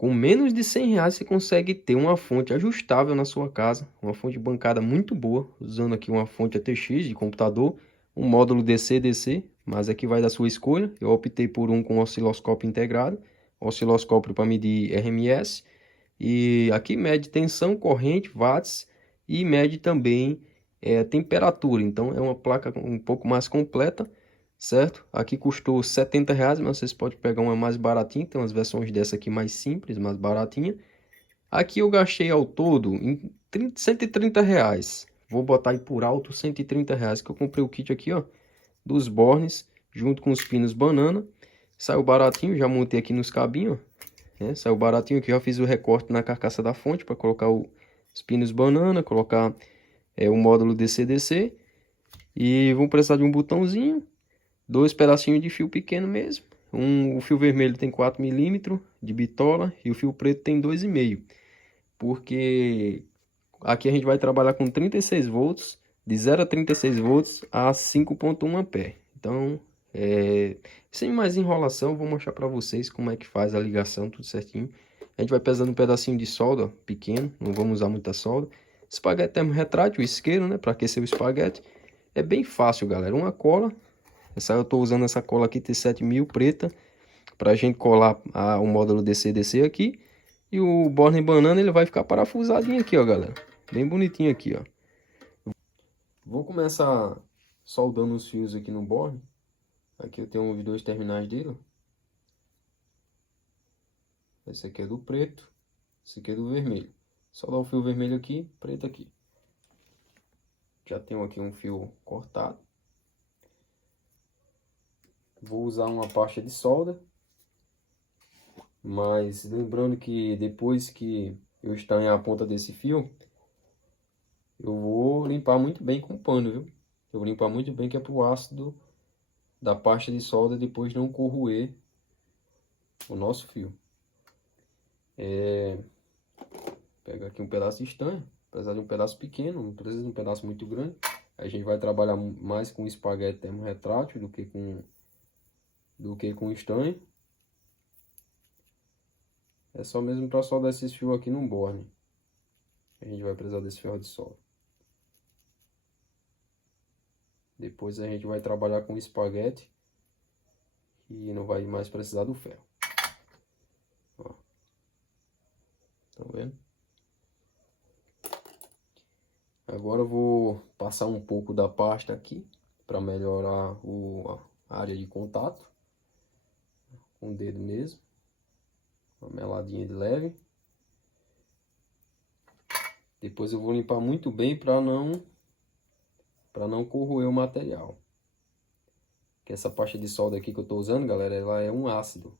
Com menos de R$ 100 você consegue ter uma fonte ajustável na sua casa, uma fonte de bancada muito boa, usando aqui uma fonte ATX de computador, um módulo DC-DC, mas aqui vai da sua escolha. Eu optei por um com osciloscópio integrado, osciloscópio para medir RMS, e aqui mede tensão, corrente, watts e mede também temperatura. Então é uma placa um pouco mais completa, certo? Aqui custou R$ 70, mas vocês podem pegar uma mais baratinha. Tem umas versões dessa aqui mais simples, mais baratinha. Aqui eu gastei ao todo em R$ 130. Vou botar aí por alto R$ 130, que eu comprei o kit aqui, ó, dos Bornes, junto com os pinos banana. Saiu baratinho, já montei aqui nos cabinhos, ó, né? Saiu baratinho aqui, já fiz o recorte na carcaça da fonte para colocar os pinos banana, colocar o módulo DC-DC. E vou precisar de um botãozinho, dois pedacinhos de fio pequeno mesmo. O fio vermelho tem 4 milímetros de bitola e o fio preto tem 2,5. Porque aqui a gente vai trabalhar com 36 volts, de 0 a 36 volts a 5,1 ampere. Então, sem mais enrolação, vou mostrar para vocês como é que faz a ligação, tudo certinho. A gente vai pesando um pedacinho de solda pequeno, não vamos usar muita solda. Espaguete termorretrátil, isqueiro, né, para aquecer o espaguete. É bem fácil, galera. Uma cola. Eu estou usando essa cola aqui T7000 preta para a gente colar o módulo DC-DC aqui. E o Borne Banana ele vai ficar parafusadinho aqui, ó, galera. Bem bonitinho aqui, ó. Vou começar soldando os fios aqui no Borne. Aqui eu tenho os dois terminais dele. Esse aqui é do preto. Esse aqui é do vermelho. Soldar o fio vermelho aqui, preto aqui. Já tenho aqui um fio cortado. Vou usar uma pasta de solda. Mas lembrando que depois que eu estanhar a ponta desse fio, eu vou limpar muito bem com pano, viu? Eu vou limpar muito bem, que é para o ácido da pasta de solda depois não corroer o nosso fio. Pega aqui um pedaço de estanho, apesar de um pedaço pequeno, não precisa de um pedaço muito grande. A gente vai trabalhar mais com espaguete termorretrátil do que com estanho. É só mesmo para soldar esses fios aqui no borne. A gente vai precisar desse ferro de solda. Depois a gente vai trabalhar com espaguete e não vai mais precisar do ferro. Ó. Tá vendo? Agora eu vou passar um pouco da pasta aqui para melhorar a área de contato. Com o dedo mesmo. Uma meladinha de leve. Depois eu vou limpar muito bem para não corroer o material. Que essa pasta de solda aqui que eu estou usando, galera, ela é um ácido.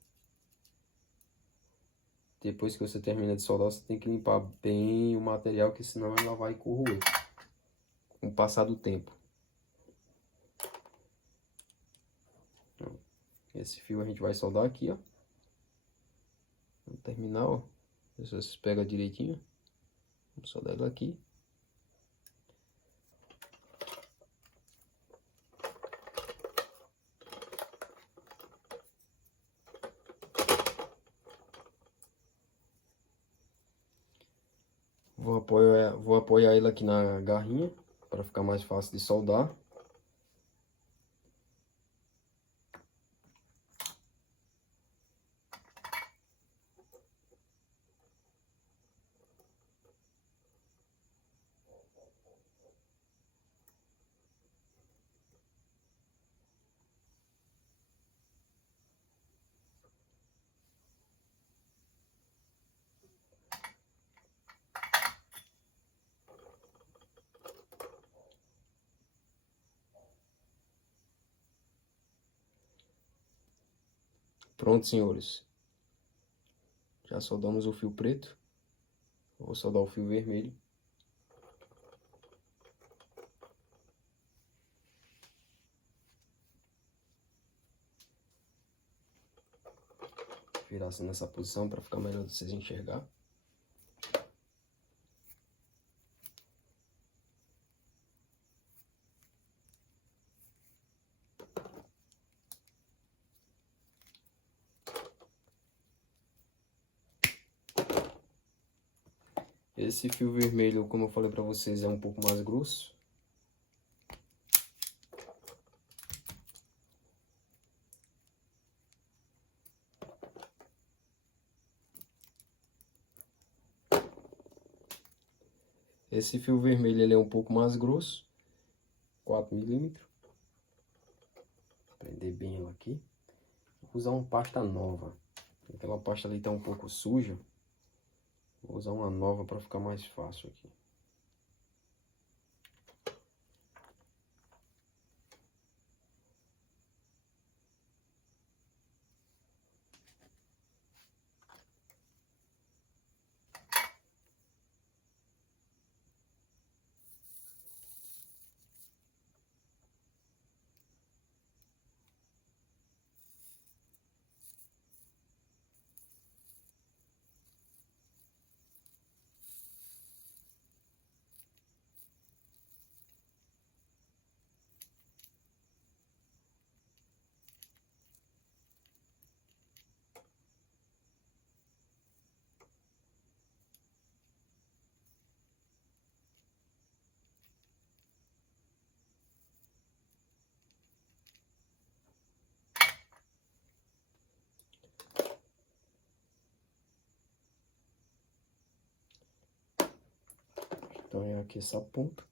Depois que você termina de soldar, você tem que limpar bem o material, que senão ela vai corroer com o passar do tempo. Esse fio a gente vai soldar aqui, ó. No terminal, ó. Você pega direitinho. Vamos soldar ele aqui. Vou apoiar ele aqui na garrinha para ficar mais fácil de soldar. Pronto, senhores. Já soldamos o fio preto. Vou soldar o fio vermelho. Virar assim nessa posição para ficar melhor de vocês enxergar. Esse fio vermelho, como eu falei para vocês, é um pouco mais grosso. Esse fio vermelho ele é um pouco mais grosso, 4 milímetros. Prender bem ela aqui. Vou usar uma pasta nova. Aquela pasta ali tá um pouco suja. Vou usar uma nova para ficar mais fácil aqui. Então é aqui essa ponta.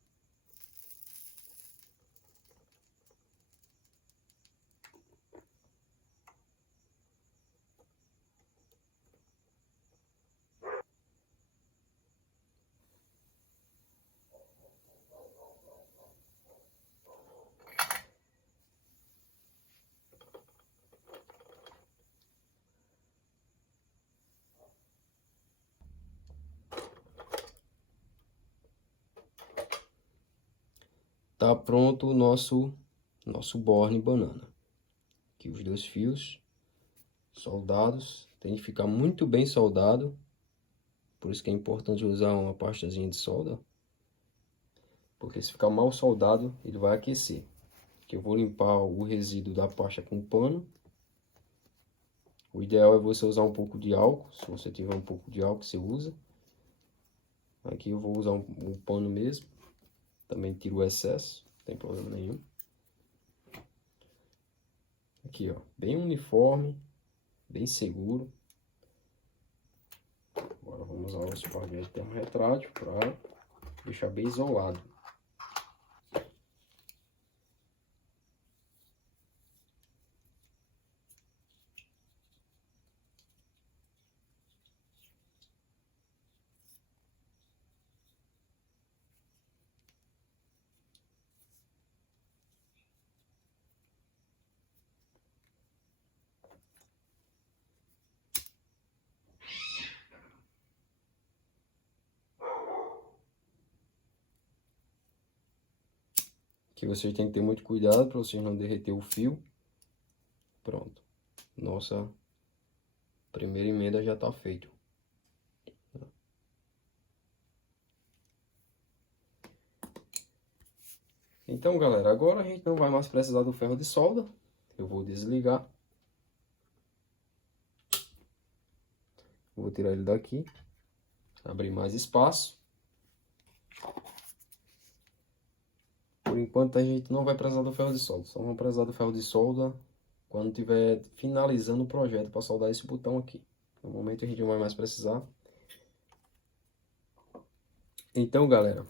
Tá pronto o nosso borne banana. Aqui os dois fios soldados. Tem que ficar muito bem soldado. Por isso que é importante usar uma pastazinha de solda. Porque se ficar mal soldado, ele vai aquecer. Aqui eu vou limpar o resíduo da pasta com pano. O ideal é você usar um pouco de álcool. Se você tiver um pouco de álcool, você usa. Aqui eu vou usar um pano mesmo. Também tiro o excesso, não tem problema nenhum. Aqui, ó, bem uniforme, bem seguro. Agora vamos usar o esparguete termorretrátil para deixar bem isolado. Aqui vocês têm que ter muito cuidado para vocês não derreter o fio. Pronto. Nossa primeira emenda já está feita. Então, galera, agora a gente não vai mais precisar do ferro de solda. Eu vou desligar. Vou tirar ele daqui. Abrir mais espaço. Por enquanto a gente não vai precisar do ferro de solda. Só vamos precisar do ferro de solda quando estiver finalizando o projeto para soldar esse botão aqui. No momento a gente não vai mais precisar. Então, galera,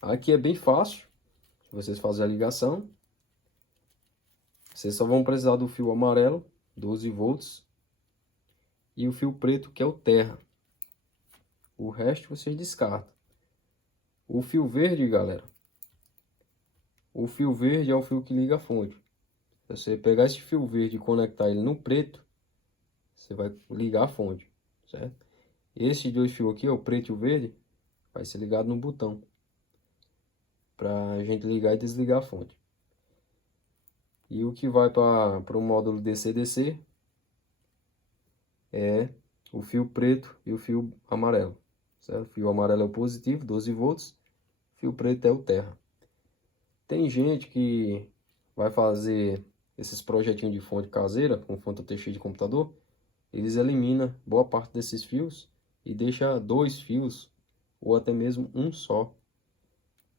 aqui é bem fácil vocês fazerem a ligação. Vocês só vão precisar do fio amarelo, 12 volts, e o fio preto, que é o terra. O resto vocês descartam. O fio verde, galera, o fio verde é o fio que liga a fonte. Se você pegar esse fio verde e conectar ele no preto, você vai ligar a fonte, certo? Esses dois fios aqui, o preto e o verde, vai ser ligado no botão para a gente ligar e desligar a fonte. E o que vai para o módulo DC-DC é o fio preto e o fio amarelo, certo? O fio amarelo é o positivo, 12 volts, o fio preto é o terra. Tem gente que vai fazer esses projetinhos de fonte caseira, com fonte TX de computador, eles eliminam boa parte desses fios e deixa 2 fios ou até mesmo um só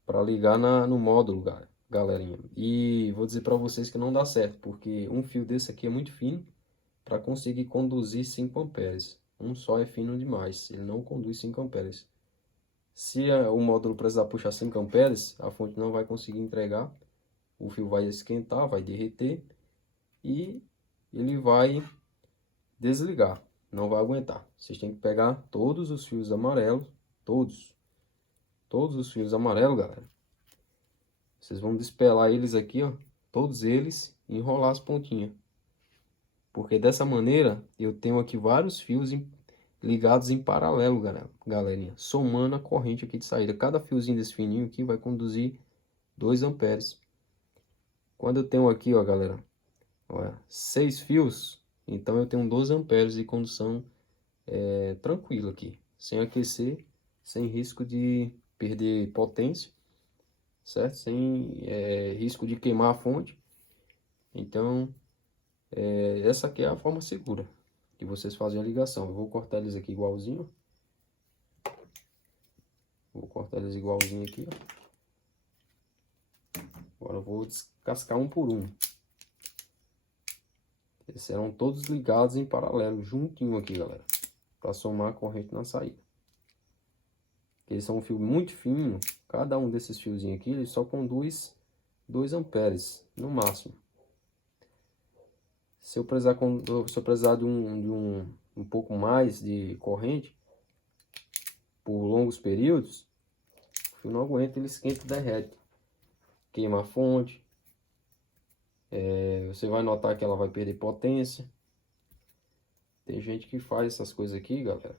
para ligar no módulo, galerinha. E vou dizer para vocês que não dá certo, porque um fio desse aqui é muito fino para conseguir conduzir 5 amperes. Um só é fino demais, ele não conduz 5 amperes. Se o módulo precisar puxar 5 amperes, a fonte não vai conseguir entregar, o fio vai esquentar, vai derreter e ele vai desligar, não vai aguentar. Vocês têm que pegar todos os fios amarelos, todos os fios amarelos, galera. Vocês vão despelar eles aqui, ó, todos eles, e enrolar as pontinhas. Porque dessa maneira eu tenho aqui vários fios ligados em paralelo, galerinha, somando a corrente aqui de saída. Cada fiozinho desse fininho aqui vai conduzir 2 amperes. Quando eu tenho aqui, ó, galera, olha, 6 fios, então eu tenho 12 amperes de condução tranquilo aqui, sem aquecer, sem risco de perder potência, certo? Sem risco de queimar a fonte. Então, essa aqui é a forma segura que vocês fazem a ligação. Eu vou cortar eles aqui igualzinho. Vou cortar eles igualzinho aqui, ó. Agora eu vou descascar um por um. Eles serão todos ligados em paralelo, juntinho aqui, galera, para somar a corrente na saída. Eles são um fio muito fino. Cada um desses fiozinhos aqui, ele só conduz 2 amperes no máximo. Se eu precisar de um pouco mais de corrente por longos períodos, o fio não aguenta, ele esquenta e derrete, queima a fonte. Você vai notar que ela vai perder potência. Tem gente que faz essas coisas aqui, galera,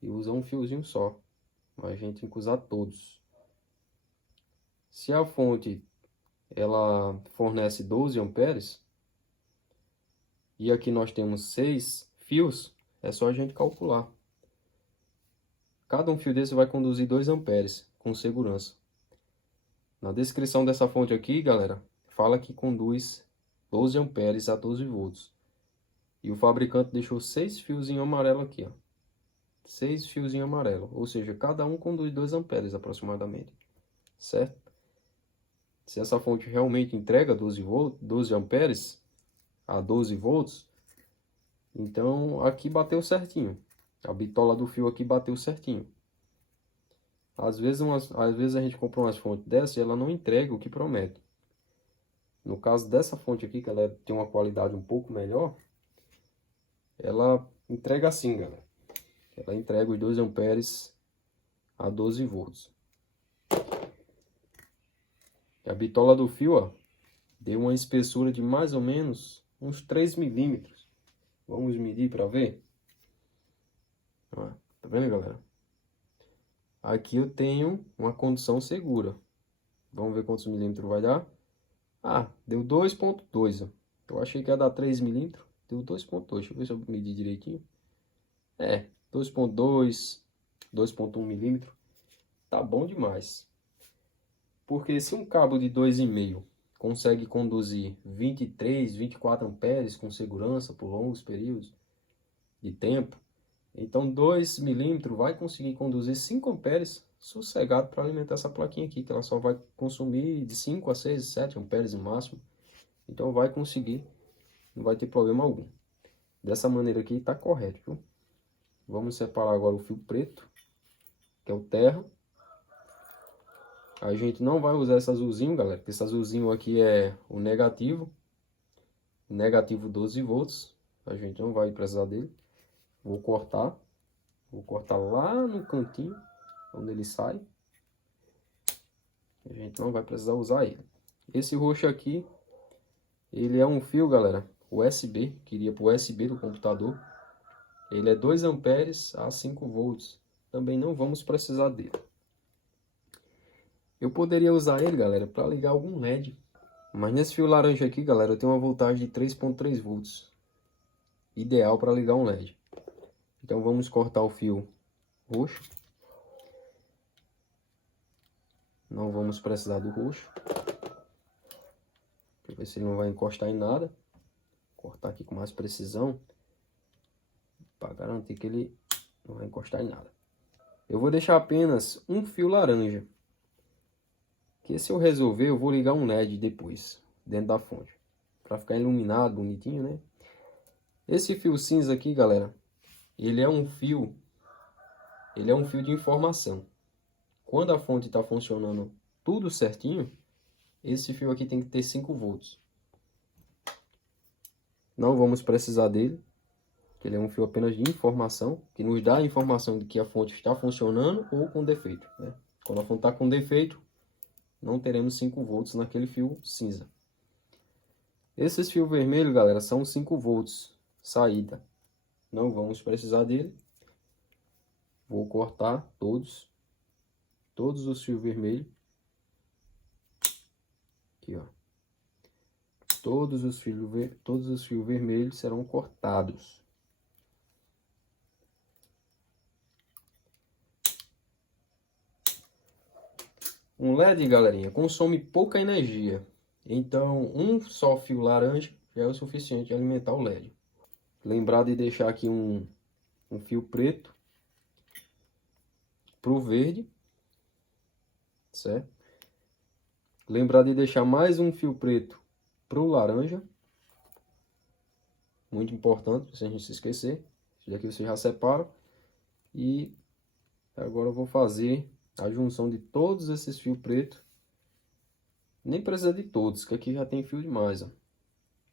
e usa um fiozinho só, mas a gente tem que usar todos. Se a fonte ela fornece 12 amperes e aqui nós temos 6 fios, é só a gente calcular. Cada um fio desse vai conduzir 2 amperes com segurança. Na descrição dessa fonte aqui, galera, fala que conduz 12 amperes a 12 volts. E o fabricante deixou 6 fiozinhos amarelos aqui, ó. 6 fiozinhos amarelos, ou seja, cada um conduz 2 amperes aproximadamente, certo? Se essa fonte realmente entrega 12 amperes a 12 volts, então aqui bateu certinho. A bitola do fio aqui bateu certinho. Às vezes a gente compra umas fontes dessas e ela não entrega o que promete. No caso dessa fonte aqui, que ela tem uma qualidade um pouco melhor, ela entrega assim, galera. Ela entrega os 2 amperes a 12 volts. A bitola do fio, ó, deu uma espessura de mais ou menos uns 3 milímetros. Vamos medir para ver. Ó, tá vendo, galera? Aqui eu tenho uma condução segura. Vamos ver quantos milímetros vai dar. Ah, deu 2,2. Eu achei que ia dar 3 milímetros. Deu 2,2. Deixa eu ver se eu medir direitinho. 2,2, 2,1 milímetros. Tá bom demais. Porque se um cabo de 2,5 consegue conduzir 23, 24 amperes com segurança por longos períodos de tempo, então 2 milímetros vai conseguir conduzir 5 amperes sossegado para alimentar essa plaquinha aqui, que ela só vai consumir de 5 a 6, 7 amperes no máximo. Então vai conseguir, não vai ter problema algum. Dessa maneira aqui está correto, viu? Vamos separar agora o fio preto, que é o terra. A gente não vai usar esse azulzinho, galera, porque esse azulzinho aqui é o negativo. Negativo 12 volts. A gente não vai precisar dele. Vou cortar lá no cantinho, onde ele sai. A gente não vai precisar usar ele. Esse roxo aqui, ele é um fio, galera, USB, que iria para o USB do computador. Ele é 2 amperes a 5 volts. Também não vamos precisar dele. Eu poderia usar ele, galera, para ligar algum LED. Mas nesse fio laranja aqui, galera, eu tenho uma voltagem de 3,3 volts. Ideal para ligar um LED. Então vamos cortar o fio roxo. Não vamos precisar do roxo. Para ver se ele não vai encostar em nada. Vou cortar aqui com mais precisão, para garantir que ele Não vai encostar em nada. Eu vou deixar apenas um fio laranja. Que se eu resolver, eu vou ligar um LED depois, dentro da fonte. Para ficar iluminado, bonitinho, né? Esse fio cinza aqui, galera, ele é um fio de informação. Quando a fonte está funcionando tudo certinho, esse fio aqui tem que ter 5 volts. Não vamos precisar dele, que ele é um fio apenas de informação, que nos dá a informação de que a fonte está funcionando ou com defeito, né? Quando a fonte está com defeito, não teremos 5 volts naquele fio cinza. Esses fios vermelhos, galera, são 5 volts saída. Não vamos precisar dele. Vou cortar todos os fios vermelhos. Aqui, ó. Todos os fios vermelhos serão cortados. Um LED, galerinha, consome pouca energia. Então, um só fio laranja já é o suficiente de alimentar o LED. Lembrar de deixar aqui um fio preto para o verde, certo? Lembrar de deixar mais um fio preto para o laranja. Muito importante, se a gente se esquecer. Isso daqui você já separa. E agora eu vou fazer a junção de todos esses fios pretos. Nem precisa de todos, que aqui já tem fio demais, ó.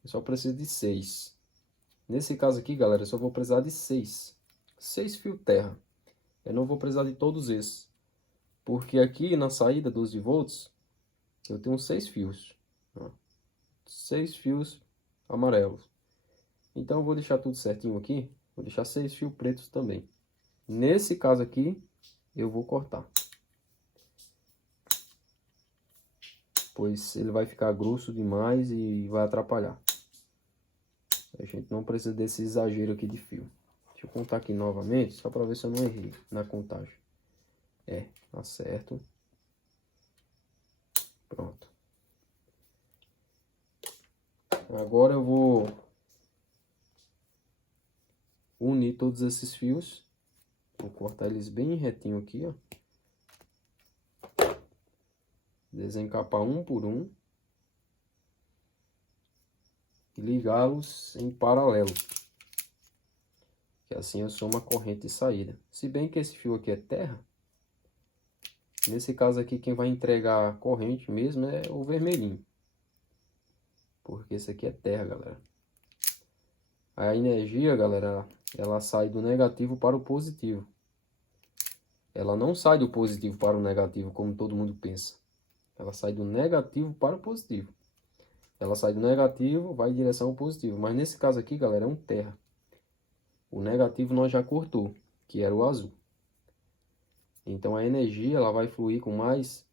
Eu só preciso de 6. Nesse caso aqui, galera, eu só vou precisar de 6. 6 fios terra. Eu não vou precisar de todos esses. Porque aqui na saída 12 volts, eu tenho 6 fios. Ó. 6 fios amarelos. Então eu vou deixar tudo certinho aqui. Vou deixar 6 fios pretos também. Nesse caso aqui, eu vou cortar. Pois ele vai ficar grosso demais e vai atrapalhar. A gente não precisa desse exagero aqui de fio. Deixa eu contar aqui novamente, só para ver se eu não errei na contagem. Tá certo. Pronto. Agora eu vou unir todos esses fios. Vou cortar eles bem retinho aqui, ó. Desencapar um por um. E ligá-los em paralelo. Que assim eu sou uma corrente de saída. Se bem que esse fio aqui é terra. Nesse caso aqui, quem vai entregar a corrente mesmo é o vermelhinho. Porque esse aqui é terra, galera. A energia, galera, ela sai do negativo para o positivo. Ela não sai do positivo para o negativo, como todo mundo pensa. Ela sai do negativo para o positivo. Ela sai do negativo, vai em direção ao positivo. Mas nesse caso aqui, galera, é um terra. O negativo nós já cortou, que era o azul. Então a energia ela vai fluir com mais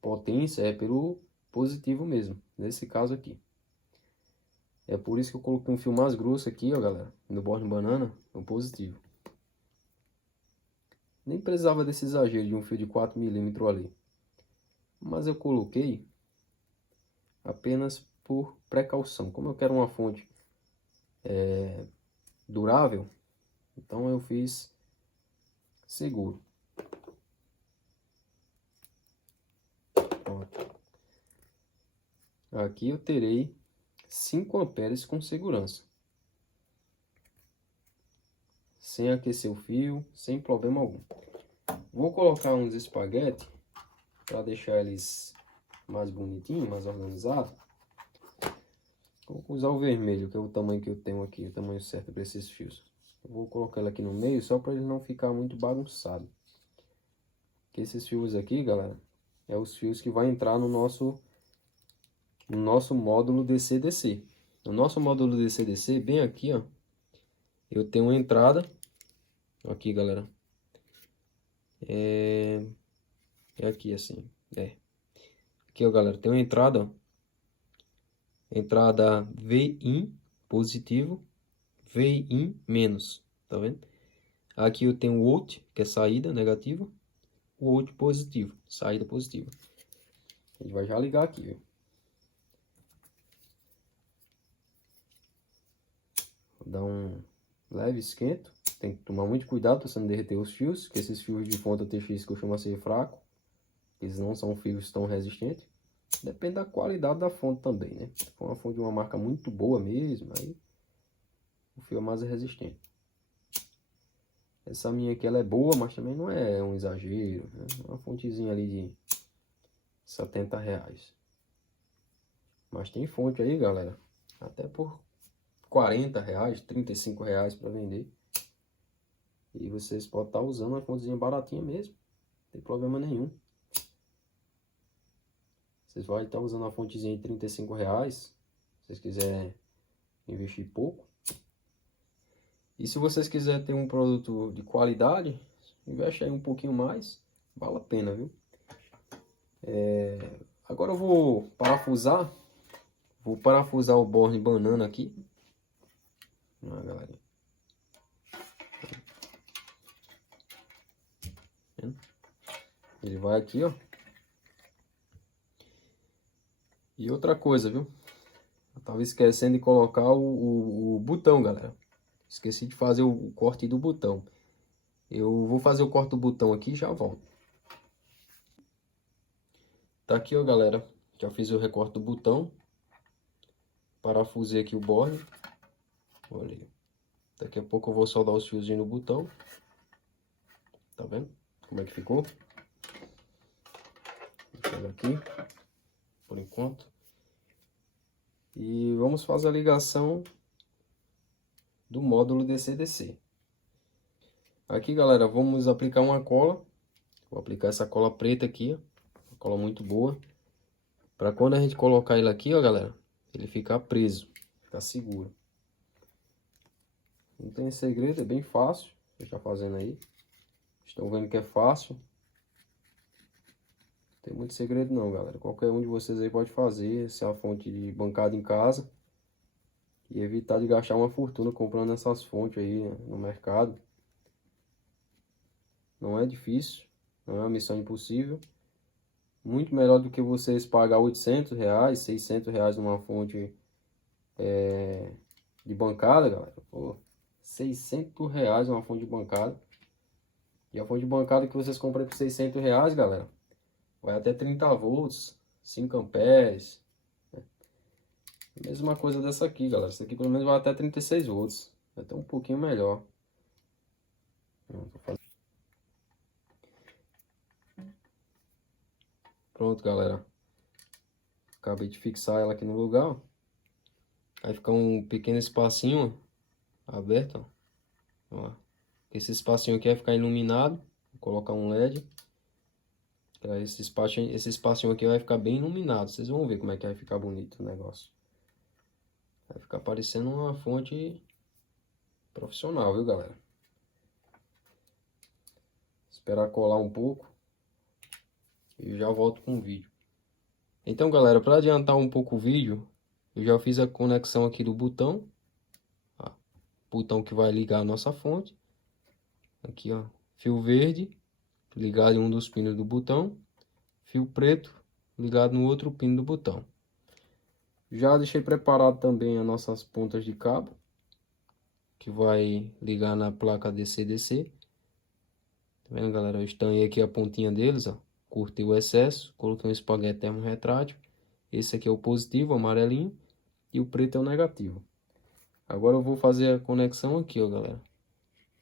potência pelo positivo mesmo, nesse caso aqui. É por isso que eu coloquei um fio mais grosso aqui, ó, galera, no bordo de banana, no positivo. Nem precisava desse exagero de um fio de 4 milímetros ali. Mas eu coloquei apenas por precaução. Como eu quero uma fonte durável, então eu fiz seguro. Pronto. Aqui eu terei 5 amperes com segurança. Sem aquecer o fio, sem problema algum. Vou colocar uns espaguete para deixar eles mais bonitinhos, mais organizados. Vou usar o vermelho, que é o tamanho que eu tenho aqui, o tamanho certo para esses fios. Eu vou colocar ele aqui no meio, só para ele não ficar muito bagunçado. Que esses fios aqui, galera, é os fios que vai entrar no nosso módulo DC-DC. No nosso módulo DC-DC, bem aqui, ó, eu tenho uma entrada. Aqui, galera. É aqui, assim. Aqui, ó, galera, tem uma entrada, ó. Entrada VIN positivo, VIN menos, tá vendo? Aqui eu tenho o out, que é saída negativa, o out positivo, saída positiva. A gente vai já ligar aqui, viu? Vou dar um leve esquento. Tem que tomar muito cuidado para você não derreter os fios, porque esses fios de fonte TX costumam ser fracos. Eles não são fios tão resistentes. Depende da qualidade da fonte também, né? Se for uma fonte de uma marca muito boa mesmo, aí o fio é mais resistente. Essa minha aqui ela é boa, mas também não é um exagero, né? Uma fontezinha ali de R$70. Mas tem fonte aí, galera, até por R$40, R$35 para vender. E vocês podem estar usando uma fontezinha baratinha mesmo, não tem problema nenhum. Vocês vão estar usando uma fontezinha de R$35, se vocês quiserem investir pouco. E se vocês quiserem ter um produto de qualidade, investe aí um pouquinho mais, vale a pena, viu? Agora eu vou parafusar o borne banana aqui. Galera. Ele vai aqui, ó. E outra coisa, viu? Eu tava esquecendo de colocar o botão, galera. Esqueci de fazer o corte do botão. Eu vou fazer o corte do botão aqui e já volto. Tá aqui, ó, galera. Já fiz o recorte do botão. Parafusei aqui o borne. Olha aí. Daqui a pouco eu vou soldar os fiozinhos no botão. Tá vendo como é que ficou? Vou pegar aqui, por enquanto. E vamos fazer a ligação do módulo DC-DC. Aqui, galera, vamos aplicar uma cola. Vou aplicar essa cola preta aqui, ó. Uma cola muito boa. Para quando a gente colocar ele aqui, ó, galera, ele ficar preso, ficar seguro. Não tem segredo, é bem fácil. Você está fazendo aí. Estão vendo que é fácil. Não tem muito segredo não, galera. Qualquer um de vocês aí pode fazer. Essa é a fonte de bancada em casa. E evitar de gastar uma fortuna comprando essas fontes aí no mercado. Não é difícil. Não é uma missão impossível. Muito melhor do que vocês pagar R$800, R$600 numa fonte de bancada, galera. Pô, R$600 uma fonte de bancada. E a fonte de bancada que vocês compram por R$600, galera, vai até 30 volts, 5 amperes. Mesma coisa dessa aqui, galera. Essa aqui pelo menos vai até 36 volts. Vai até um pouquinho melhor. Pronto, galera. Acabei de fixar ela aqui no lugar. Vai ficar um pequeno espacinho aberto. Ó. Esse espacinho aqui vai ficar iluminado. Vou colocar um LED. Esse espacinho aqui vai ficar bem iluminado. Vocês vão ver como é que vai ficar bonito o negócio. Vai ficar parecendo uma fonte profissional, viu, galera? Esperar colar um pouco. E já volto com o vídeo. Então, galera, para adiantar um pouco o vídeo, eu já fiz a conexão aqui do botão. Ó, botão que vai ligar a nossa fonte. Aqui, ó, fio verde ligado em um dos pinos do botão. Fio preto ligado no outro pino do botão. Já deixei preparado também as nossas pontas de cabo, que vai ligar na placa DC-DC. Tá vendo, galera? Eu estanhei aqui a pontinha deles, ó. Cortei o excesso, coloquei um espaguete termorretrátil. Esse aqui é o positivo, amarelinho, e o preto é o negativo. Agora eu vou fazer a conexão aqui, ó, galera.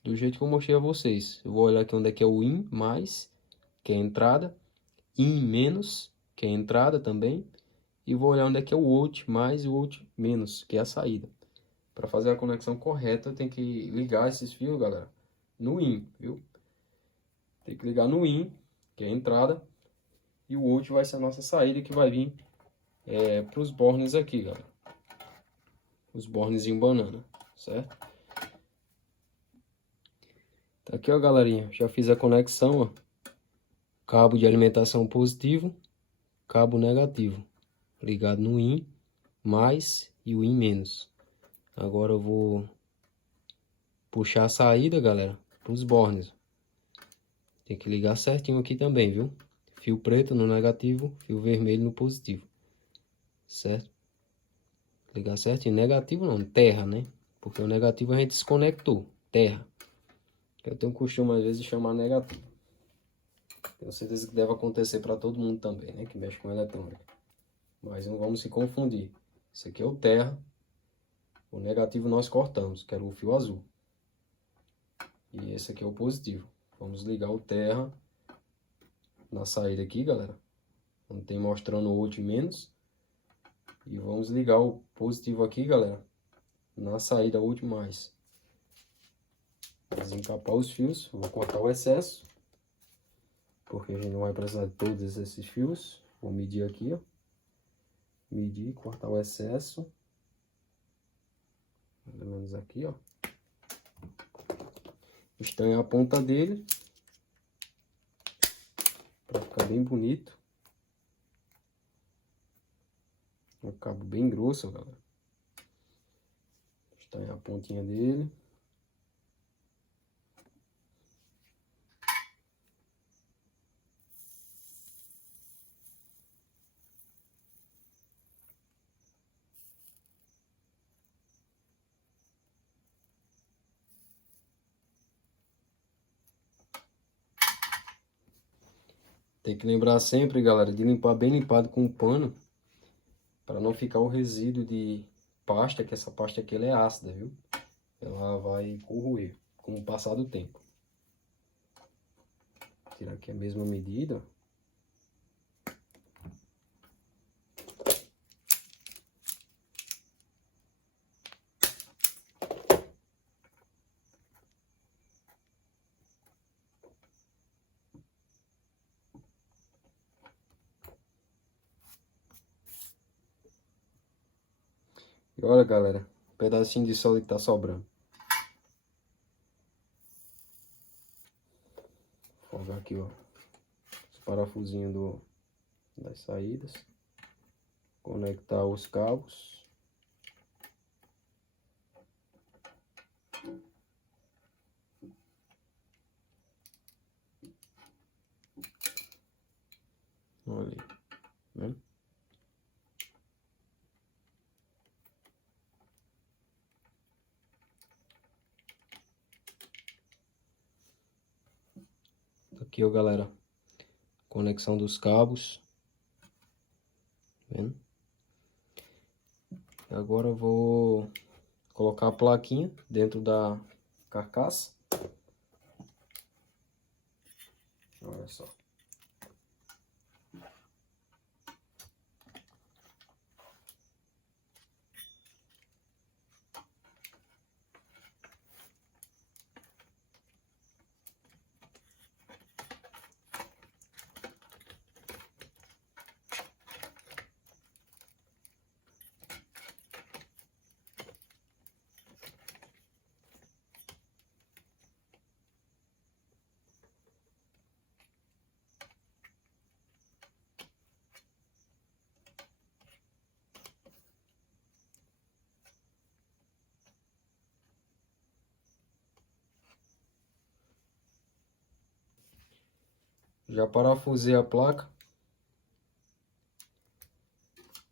Do jeito que eu mostrei a vocês. Eu vou olhar aqui onde é que é o IN mais, que é a entrada. IN menos, que é a entrada também. E vou olhar onde é que é o out mais e o out menos, que é a saída. Para fazer a conexão correta, tem que ligar esses fios, galera, no IN, viu? Tem que ligar no IN, que é a entrada. E o out vai ser a nossa saída, que vai vir para os bornes aqui, galera. Os bornes em banana, certo? Tá aqui, ó, galerinha. Já fiz a conexão, ó. Cabo de alimentação positivo, cabo negativo. Ligado no IN mais e o IN menos. Agora eu vou puxar a saída, galera, para os bornes. Tem que ligar certinho aqui também, viu? Fio preto no negativo, fio vermelho no positivo. Certo? Ligar certinho. Negativo não, terra, né? Porque o negativo a gente desconectou, terra. Eu tenho o costume às vezes de chamar negativo. Tenho certeza que deve acontecer para todo mundo também, né? Que mexe com eletrônica. Mas não vamos se confundir. Esse aqui é o terra. O negativo nós cortamos, que era o fio azul. E esse aqui é o positivo. Vamos ligar o terra na saída aqui, galera. Onde tem mostrando o out menos. E vamos ligar o positivo aqui, galera, na saída out mais. Desencapar os fios. Vou cortar o excesso, porque a gente não vai precisar de todos esses fios. Vou medir aqui, ó. Medir, cortar o excesso. Mais ou menos aqui, ó. Estanhar a ponta dele, para ficar bem bonito. Um cabo bem grosso, galera. Estanhar a pontinha dele. Tem que lembrar sempre, galera, de limpar bem limpado com um pano, para não ficar o resíduo de pasta, que essa pasta aqui ela é ácida, viu? Ela vai corroer com o passar do tempo. Vou tirar aqui a mesma medida. E olha, galera, um pedacinho de solda que tá sobrando. Vou folgar aqui, ó, os parafusinhos das saídas. Conectar os cabos. Olha aí, né? Aqui, ó, galera, conexão dos cabos, tá vendo? E agora eu vou colocar a plaquinha dentro da carcaça. Olha só. Já parafusei a placa.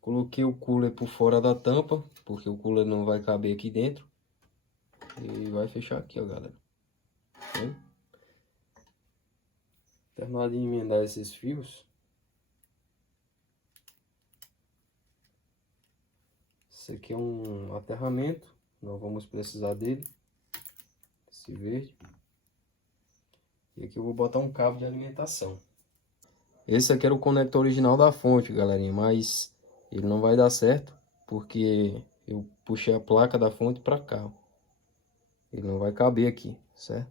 Coloquei o cooler por fora da tampa, porque o cooler não vai caber aqui dentro. E vai fechar aqui, ó, galera. Terminar de emendar esses fios. Esse aqui é um aterramento, não vamos precisar dele. Esse verde. E aqui eu vou botar um cabo de alimentação. Esse aqui era o conector original da fonte, galerinha, mas ele não vai dar certo, porque eu puxei a placa da fonte para cá. Ele não vai caber aqui, certo?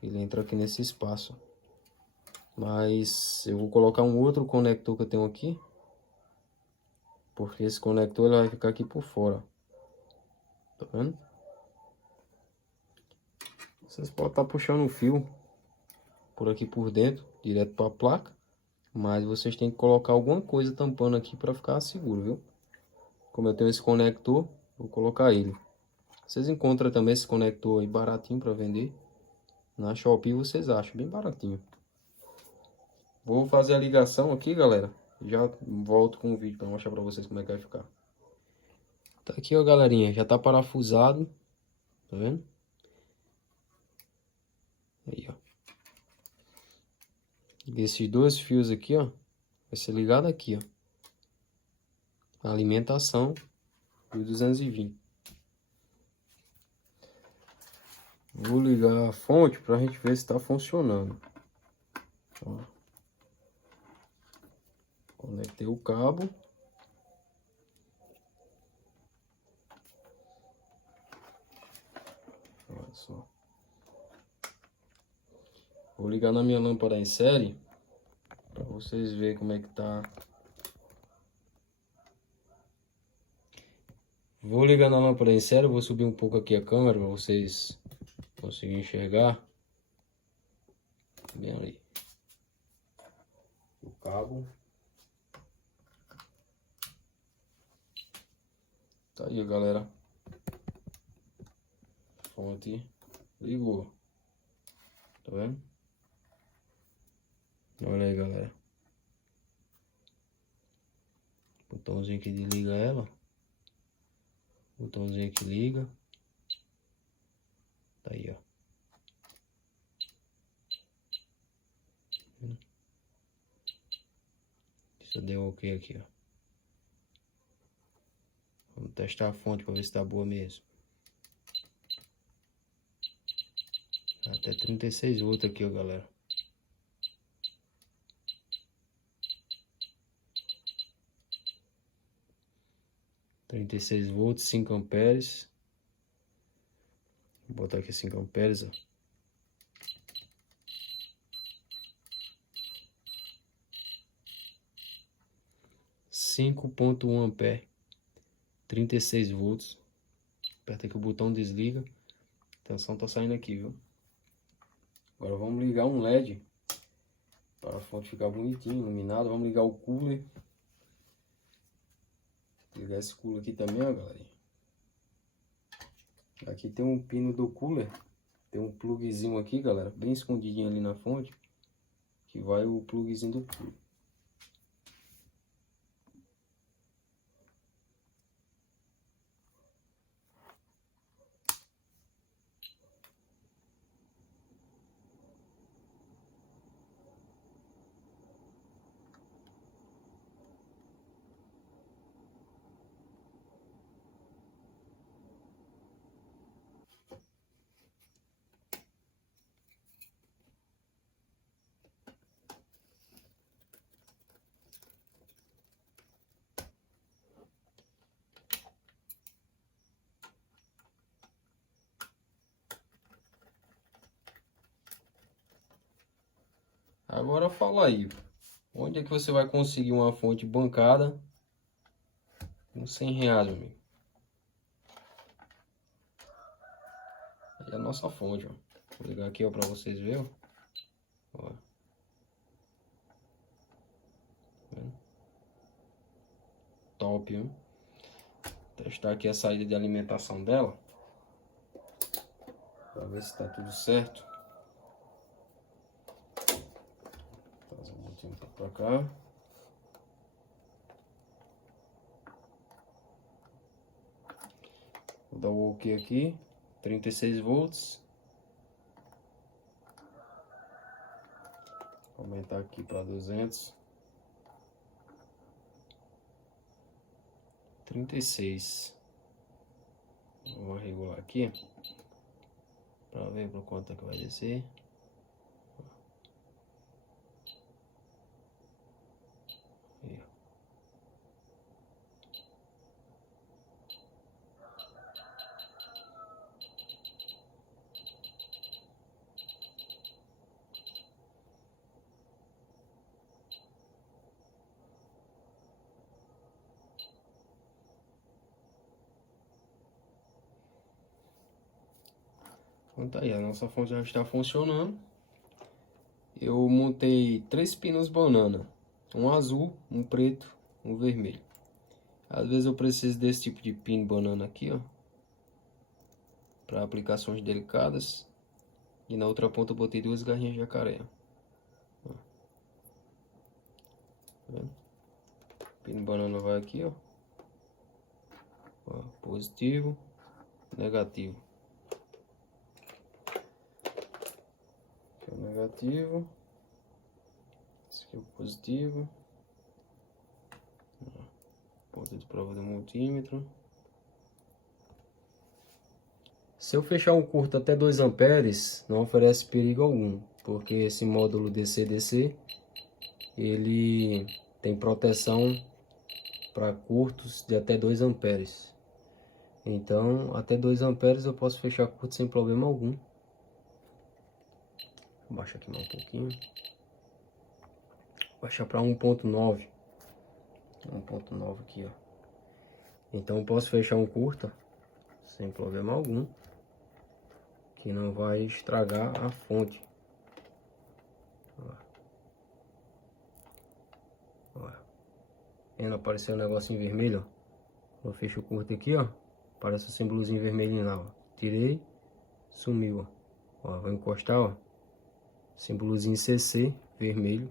Ele entra aqui nesse espaço. Mas eu vou colocar um outro conector que eu tenho aqui, porque esse conector ele vai ficar aqui por fora. Tá vendo? Vocês podem estar puxando um fio por aqui por dentro, direto para a placa. Mas vocês têm que colocar alguma coisa tampando aqui para ficar seguro, viu? Como eu tenho esse conector, vou colocar ele. Vocês encontram também esse conector aí baratinho para vender. Na Shopee vocês acham bem baratinho. Vou fazer a ligação aqui, galera. Já volto com o vídeo para mostrar para vocês como é que vai ficar. Tá aqui, ó, galerinha. Já tá parafusado. Tá vendo? Aí, ó. Esses dois fios aqui, ó, vai ser ligado aqui, ó. A alimentação do 220. Vou ligar a fonte pra gente ver se tá funcionando. Ó. Conectei o cabo. Olha só. Vou ligar na minha lâmpada em série para vocês verem como é que tá. Vou ligar na lâmpada em série, vou subir um pouco aqui a câmera para vocês conseguirem enxergar. Bem ali. O cabo. Tá aí, galera. Fonte ligou. Tá vendo? Olha aí, galera. Botãozinho que desliga ela. Botãozinho que liga. Tá aí, ó. Isso deu ok aqui, ó. Vamos testar a fonte para ver se tá boa mesmo. Até 36 volts aqui, ó, galera. Trinta e seis volts, 5 amperes. Vou botar aqui 5 amperes, ó. 5,1 ampere. 36 volts. Aperta aqui o botão, desliga. A tensão tá saindo aqui, viu? Agora vamos ligar um LED para a fonte ficar bonitinho, iluminado. Vamos ligar o cooler. Ligar esse cooler aqui também, ó, galera. Aqui tem um pino do cooler. Tem um plugzinho aqui, galera, bem escondidinho ali na fonte, que vai o plugzinho do cooler. Agora fala aí, onde é que você vai conseguir uma fonte bancada com 100 reais, meu amigo? É a nossa fonte, ó. Vou ligar aqui, ó, pra vocês verem, ó. Top, hein? Testar aqui a saída de alimentação dela, pra ver se tá tudo certo. Trazer um pouquinho pra cá. Vou dar o OK aqui, 36 volts. Vou aumentar aqui para 200. 36. Vou regular aqui para ver por quanto é que vai descer. Aí, ó. Então tá aí, a nossa fonte já está funcionando. Eu montei 3 pinos banana, um azul, um preto, um vermelho. Às vezes eu preciso desse tipo de pino banana aqui, ó, para aplicações delicadas. E na outra ponta eu botei 2 garrinhas de jacaré. Ó. Tá vendo? Pino banana vai aqui, ó. Ó, positivo, negativo. negativo. Esse aqui é o positivo. Ponto de prova do multímetro. Se eu fechar um curto até 2 amperes, não oferece perigo algum, porque esse módulo DC-DC ele tem proteção para curtos de até 2 amperes. Então, até 2 amperes eu posso fechar curto sem problema algum. Vou baixar aqui mais um pouquinho. Vou baixar para 1.9. 1.9 aqui, ó. Então eu posso fechar um curta sem problema algum, que não vai estragar a fonte. Vendo aparecer um negocinho vermelho, ó. Eu fecho o curto aqui, ó. Aparece o símbolozinho vermelhinho lá, ó. Tirei, sumiu, ó. Ó, vou encostar, ó. Símbolozinho CC, vermelho.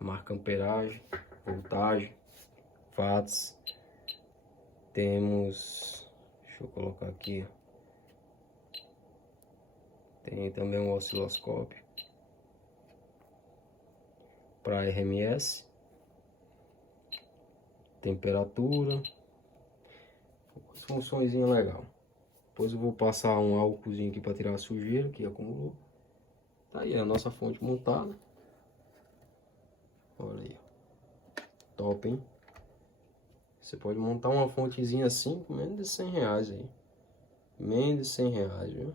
Marca amperagem, voltagem, watts. Temos, deixa eu colocar aqui, ó. Tem também um osciloscópio para RMS, temperatura, funções legal. Depois eu vou passar um álcoolzinho aqui para tirar a sujeira que acumulou. Tá aí a nossa fonte montada. Olha aí, top, hein? Você pode montar uma fontezinha assim com menos de R$100 aí. Menos de R$100, viu?